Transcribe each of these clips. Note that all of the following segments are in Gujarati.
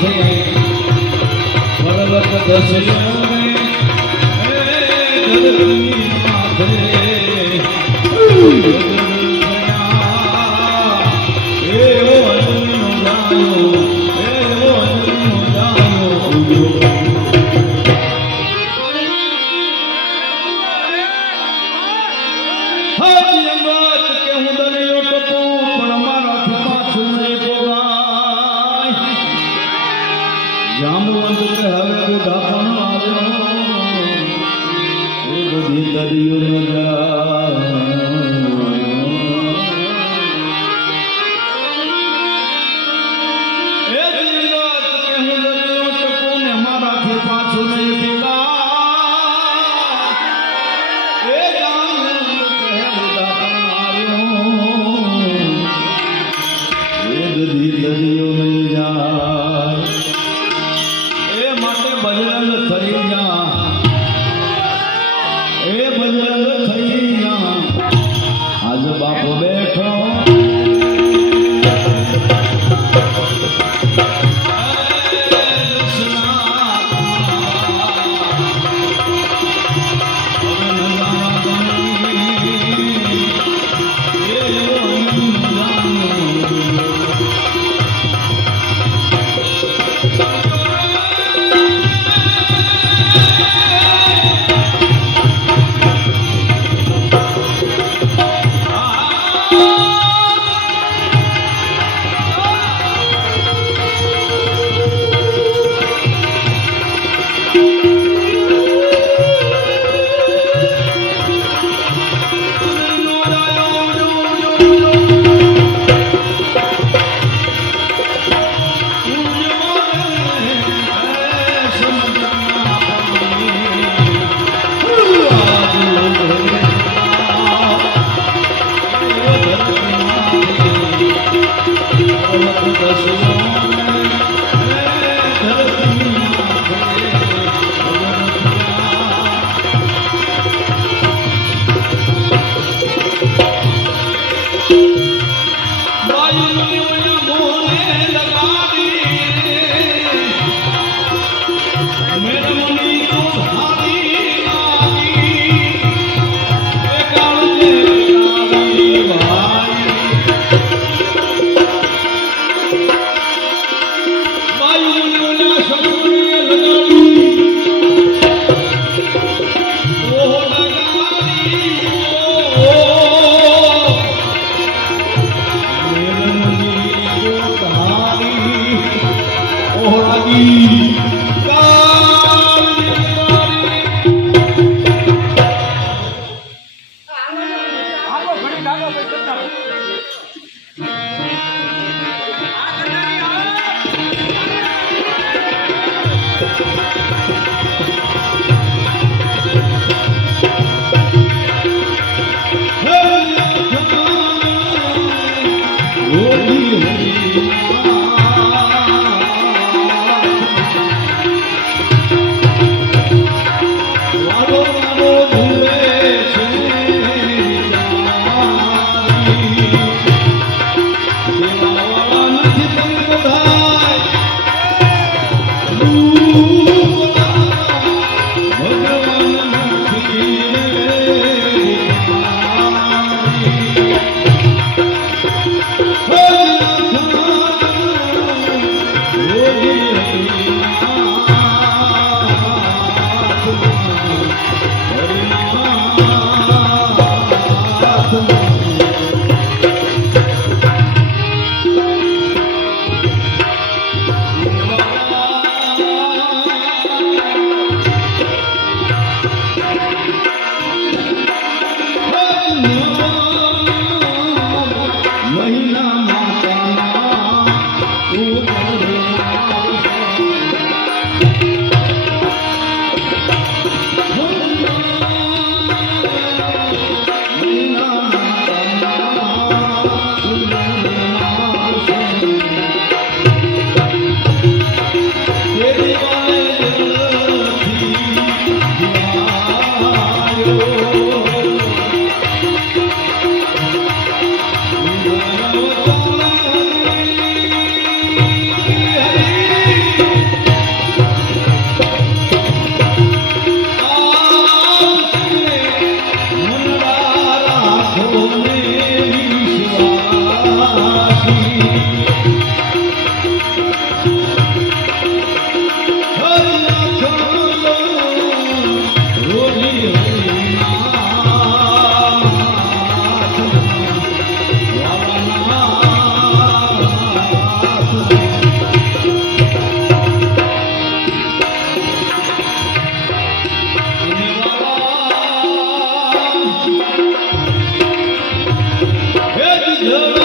Thank you. love.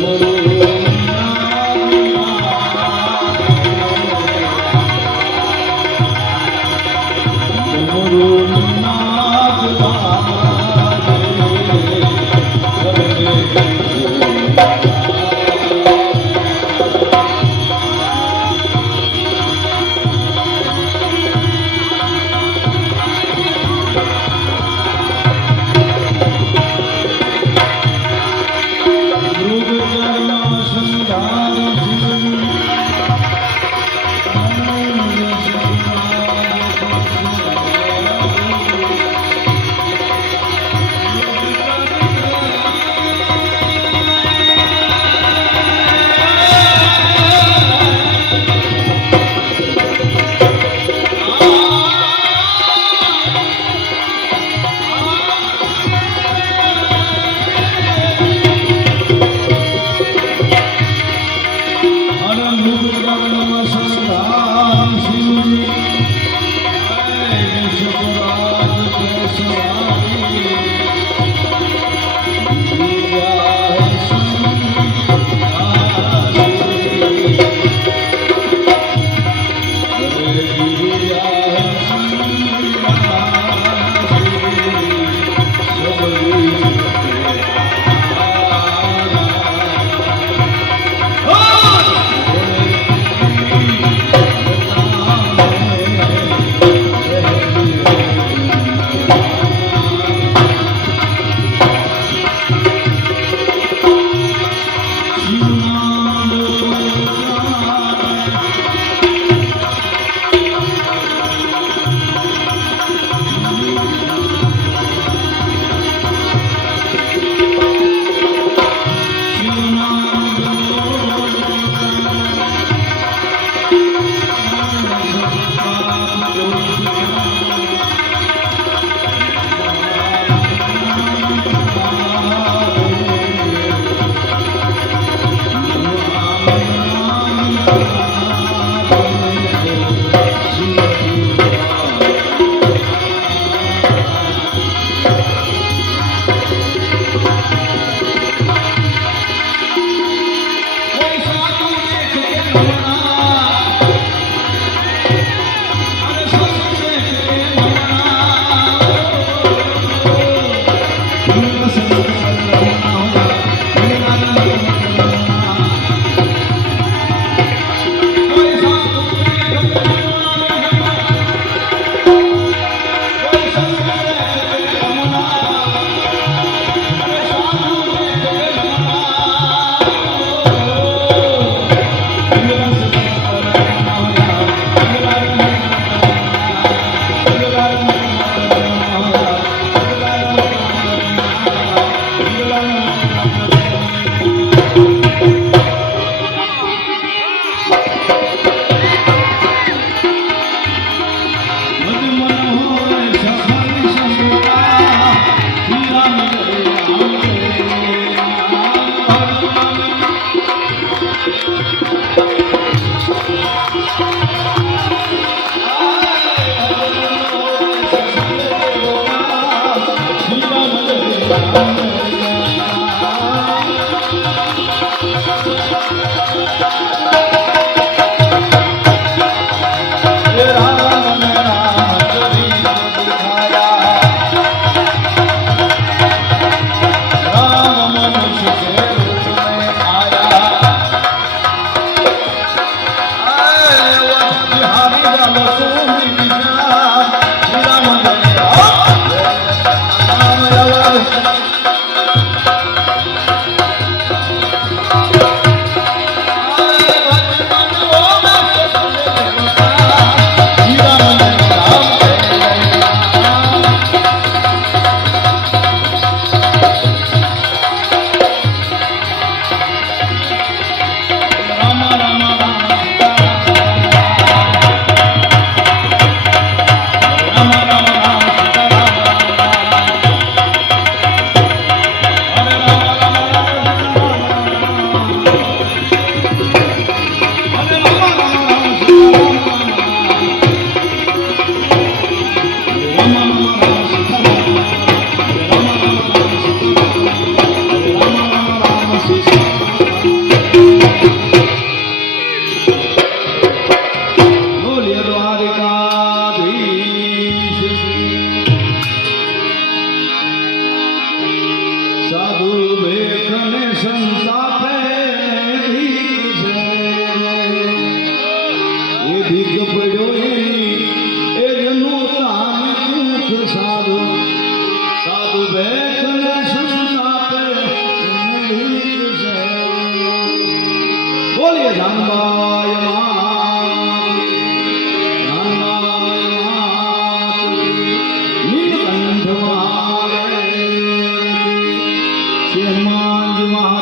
Lord. Shri Hanumanji Maharaj